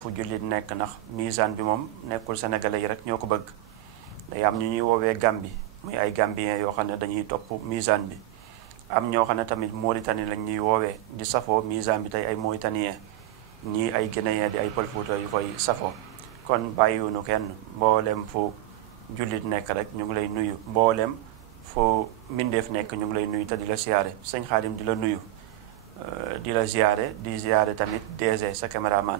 fu jullit nekk ndax misaan bi moom nekkul sénégalais yi rek ñoo ko bëgg day am ñu ñuy woowee Gambie muy ay Gambien yoo xam ne dañuy topp misaan bi am ñoo xam ne tamit Mauritanie lañ ñuy woowee di safoo misaan bi tey ay Mauritanien ñii ay Guinéen di ay Pël Fuuta yu koy safoo kon bàyyiwuñu kenn mboolem fu jullit nekk rek ñu ngi lay nuyu mboolem fu mbindeef nekk ñu ngi lay nuyu te di la siyaare sëñ Xaadim di la nuyu di la ziyaare di ziyaare tamit DG sa caméraman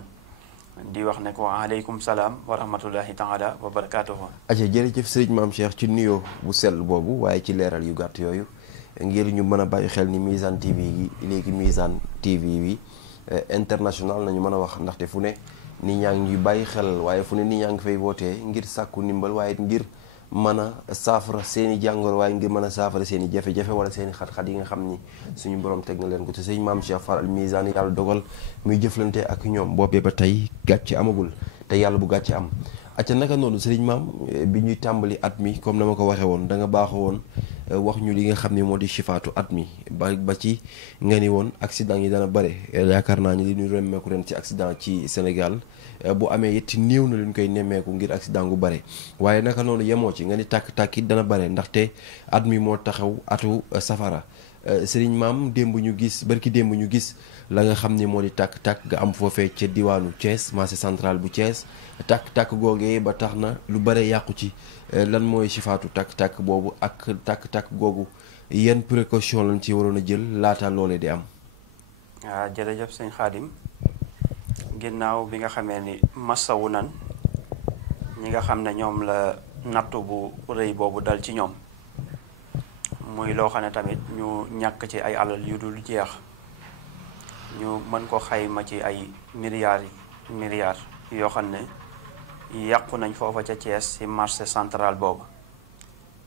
di wax ne ko aleykum salaam wa rahmatullahi taala wa barakaatuhu. aja jërëjëf sëriñ Maam Cheikh ci nuyoo bu sell boobu waaye ci leeral yu gàtt yooyu ngir ñu mën a bàyyi xel ni Misaan TV gi léegi Misaan TV bi international nañu mën a wax ndaxte fu ne nit ñaa ngi bàyyi xel waaye fu ne nit ñaa ngi fay wootee ngir sàkku ndimbal waaye ngir mën a saafara seen i jàngoro waaye ngir mën a saafara seen i jafe-jafe wala seen i xat-xat yi nga xam ni suñu borom teg na leen ko te sëñ Maam Cheikh Fall Al Misaan yàlla dogal muy jëflante ak ñoom boobee ba tey gàcce amagul te yàlla bu gàcce am acca naka noonu sëriñ Maam bi ñuy tàmbali at mi comme na ma ko waxee woon da nga baaxoo woon wax ñu li nga xam ne moo di sifaatu at mi ba ci nga ni woon accident yi dana bare yaakaar naa ni li ñu remmeeku ren ci accident ci Sénégal bu amee it néew na lu ñu koy nemmeeku ngir accident gu bare waaye naka noonu yemoo ci nga ni tàkk-tàkk it dana bare ndaxte at mi moo taxaw atu safara sëriñ Maam démb ñu gis barki démb ñu gis la nga xam ni moo di tàkk-tàkk nga am foofee ca diwaanu Thiès marché central bu Thiès tàkk-tàkk googee ba tax na lu bare yàqu ci lan mooy sifaatu tàkk-tàkk boobu ak tàkk-tàkk googu yan précaution lañ ci waroon a jël laata loolee di am. waaw jërëjëf sëñ Xaadim ginnaaw bi nga xamee ni masawu nan ñi nga xam ne ñoom la nattu bu rëy boobu dal ci ñoom muy loo xam ne tamit ñu ñàkk ci ay alal yu dul jeex ñu mën ko xayma ci ay milliards yoo xam ne yàqu nañ foofa ca Thiès ci marché central boobu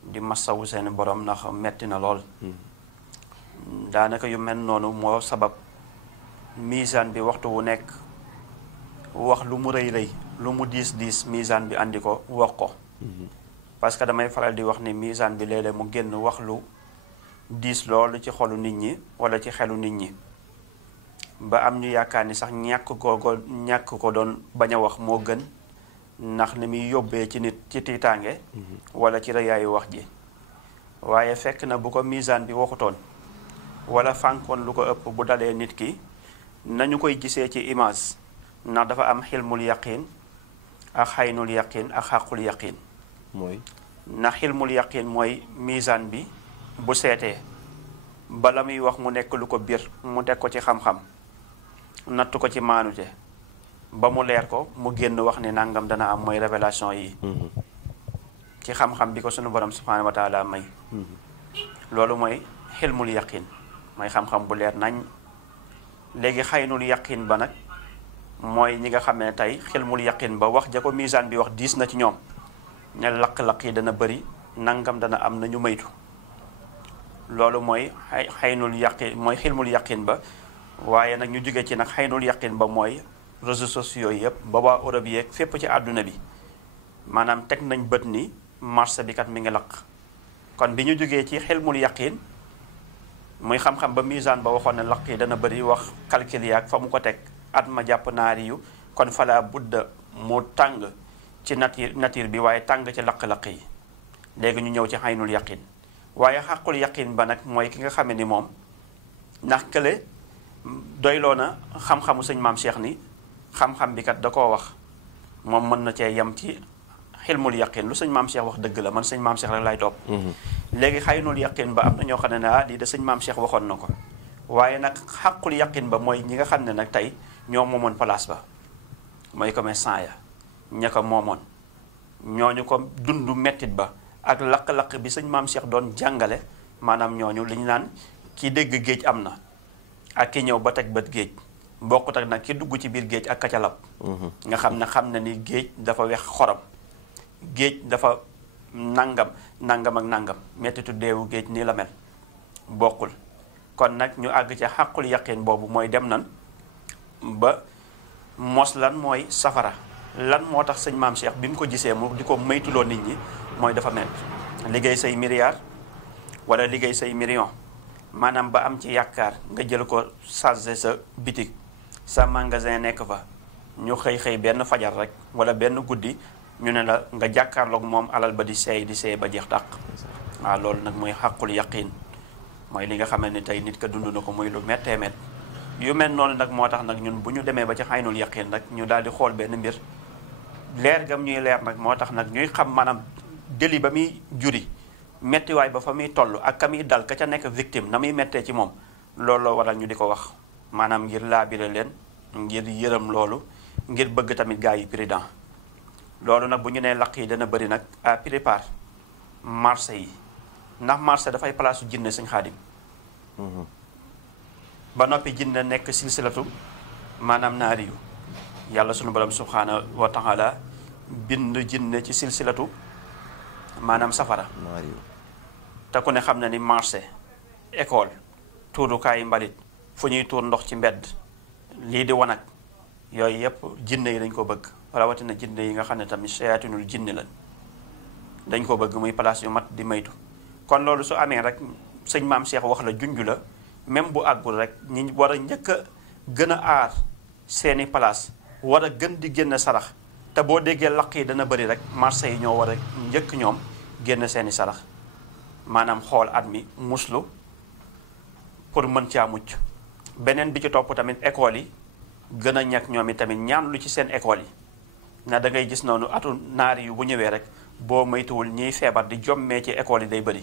di masawu seen borom ndax metti na lool daanaka yu mel noonu moo sabab misaan bi waxtu wu nekk wax lu mu rëy lu mu diis misaan bi andi ko wax ko parce que damay faral di wax ni misaan bi léeg-léeg mu génn wax lu diis loolu ci xolu nit ñi wala ci xelu nit ñi ba am ñu yaakaar ni sax ñàkk ko doon bañ a wax moo gën ndax ni muy yóbbee ci nit ci tiitaange wala ci rëyaayu wax ji waaye fekk na bu ko misaan bi waxutoon wala fànkoon lu ko ëpp bu dalee nit ki nañu koy gisee ci image ndax dafa am xilmul yaqin ak xaynul yaqin ak xàqul yaqin ndax xilmul yaqin mooy misaan bi bu seetee bala muy wax mu nekk lu ko biir mu teg ko ci xam-xam nattu ko ci maanute ba mu leer ko mu génn wax ni nangam dana am mooy révélation yi ci xam-xam bi ko sunu borom subhanahu wa taala may loolu mooy xilmul yaqin mooy xam-xam bu leer nañ léegi xaynul yaqin ba nag mooy ñi nga xam ne tey xilmul yaqin ba wax ja ko misaan bi wax diis na ci ñoom ne lakk-lakk yi dana bëri nangam dana am nañu maytu loolu mooy xaynul yaqin mooy xilmul yaqin ba waaye nag ñu jóge ci nag xaynul yaqin ba mooy réseaux sociaux yëpp ba waa Europe yeeg fépp ci àdduna bi maanaam teg nañ bët ni marché bi kat mi ngi lakk kon bi ñu jógee ci xilmul yaqin muy xam-xam ba misaan ba waxoon ne lakk yi dana bëri wax calcul yaak fa mu ko teg at ma jàpp naari yu kon fala budda mu tàng ci nature bi waaye tàng ci lakk-lakk yi léegi ñu ñëw ci xaynul yaqin waaye xàqul yaqin ba nag mooy ki nga xame ni moom ndax kële doyloo na xam-xamu sëñ Maam Cheikh ni xam-xam bi kat da koo wax moom mën na cee yem ci xilmul yaqin lu sëñ Maam Cheikh wax dëgg la man sëñ Maam Cheikh rek lay topp léegi xaynul yaqin ba am na ñoo xam ne ne lii de sëñ Maam Cheikh waxoon na ko waaye nag xàqul yaqin ba mooy ñi nga xam ne nag tey ñoo moomoon place ba mooy commerçant ya ña ko moomoon ñooñu ko dund mettit ba ak lakk-lakk bi sëñ Maam Cheikh doon jàngale maanaam ñooñu li ñu naan ki dégg géej am na ak ki ñëw ba teg bët géej bokkut ak nag ki dugg ci biir géej ak kacalab nga xam ne ni géej dafa wex xorom géej dafa nangam ak nangam mettitu deewu géej nii la mel bokkul kon nag ñu àgg ci xàqul yaqin boobu mooy dem nan ba mos lan mooy safara lan moo tax sëñ Maam Cheikh bi mu ko gisee mu di ko maytuloo nit ñi mooy dafa mel liggéey say milliard wala liggéey say million maanaam ba am ci yaakaar nga jël ko chargé sa bitig sa magasin nekk fa ñu xëy benn fajar rek wala benn guddi ñu ne la nga jàkkaarloog moom alal ba di seey ba jeex tàq. waaw loolu nag mooy xàqul yaqin mooy li nga xamante ni tey nit ka dund na ko muy lu méttee mett yu mel noonu nag moo tax nag ñun bu ñu demee ba ci xaynul yaqin nag ñu daal di xool benn mbir leer gam ñuy leer nag moo tax nag ñuy xam maanaam deli ba muy juri mettiwaay ba fa muy toll ak ka muy dal ka ca nekk victime na muy méttee ci moom loolu la waral ñu di ko wax maanaam ngir laabire leen ngir yërëm loolu ngir bëgg tamit gars yi prudent loolu nag bu ñu nee laq yi dana bëri nag à prépare marché yi ndax marché dafay place su jinne Sëñ Xaadim ba noppi jinne nekk silsilatu maanaam naari yu yàlla sunu borom subhaanahu wa taala bind jinne ci silsilatu maanaam safara te ku ne xam na ni marché école tuurukaayu mbalit fu ñuy tuur ndox ci mbedd lii di wanag yooyu yëpp jinne yi dañ ko bëgg rawatina jinne yi nga xam ne tamit sayaatinul jinne lañ dañ ko bëgg muy place yu mat di maytu kon loolu su amee rek sëñ maam Cheikh wax la junj la même bu àggul rek ñi war a njëkk a gën a aar seeni place war a gën di génn sarax te boo déggee laq yi dana bëri rek marché yi ñoo war a njëkk ñoom génn seeni sarax maanaam xool at mi muslu pour mën caa mucc beneen bi ci topp tamit école yi gën a ñàkk ñoom i tamit ñaan lu ci seen école yi na da ngay gis noonu atu naari yu bu ñëwee rek boo moytuwul ñiy feebar di jommee ci école yi day bëri.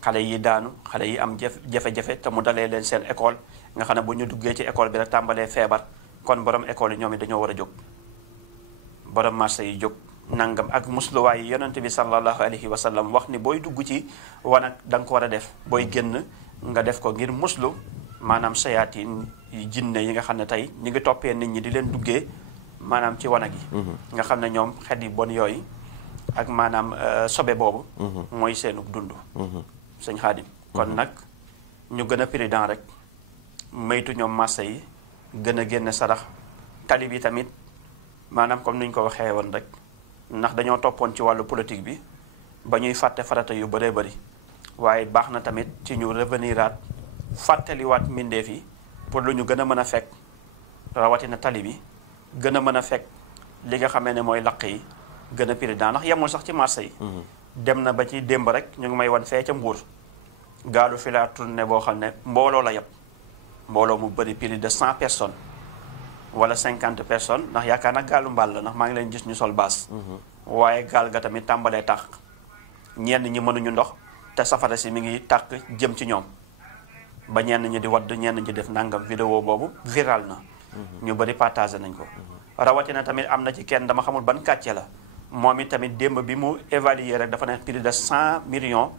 xale yi daanu xale yi am jafe-jafe te mu dalee leen seen école nga xam ne bu ñu duggee ci école bi rek tàmbalee feebar kon borom école yi ñoom it dañoo war a jóg borom marché yi jóg nangam ak musluwaay yi yonente bi sallallahu alayhi wa sallam wax ni booy dugg ci wanag da nga ko war a def booy génn nga def ko ngir muslu maanaam sayaatin jinne yi nga xam ne tey ñu ngi toppee nit ñi di leen duggee maanaam ci wanag yi nga xam ne ñoom xet yi bon yooyu ak maanaam sobe boobu mooy seenu dund sëñ Xaadim kon nag ñu gën a prudent rek maytu ñoom marché yi gën a génn sarax tali bi tamit maanaam comme ni ñu ko waxee woon rek ndax dañoo toppoon ci wàllu politique bi ba ñuy fàtte farata yu bëree bëri waaye baax na tamit ci ñu reveniraat fàttaliwaat mbindeef yi pour lu ñu gën a mën a fekk rawatina tali bi gën a mën a fekk li nga xamee ne mooy laq yi gën a prudent ndax yemul sax ci marché yi dem na ba ci démb rek ñu ngi may wan fee ca Mbuur gaalu fi laa tourné boo xam ne mbooloo la yëpp mbooloo mu bëri plus de 100 personnes wala 50 personnes ndax yaakaar nag gaalu mbaal la ndax maa ngi leen gis ñu sol baas waaye gaal ga tamit tàmbalee tàq ñenn ñi mënuñu ndox te safara si mi ngi tàq jëm ci ñoom ba ñenn ñi di wadd ñenn ñi def nangam vidéo boobu viral na ñu bëri partagé nañ ko rawatina tamit am na ci kenn dama xamul ban kàcce la moom it tamit démb bi mu évaluer rek dafa ne plus de 100 millions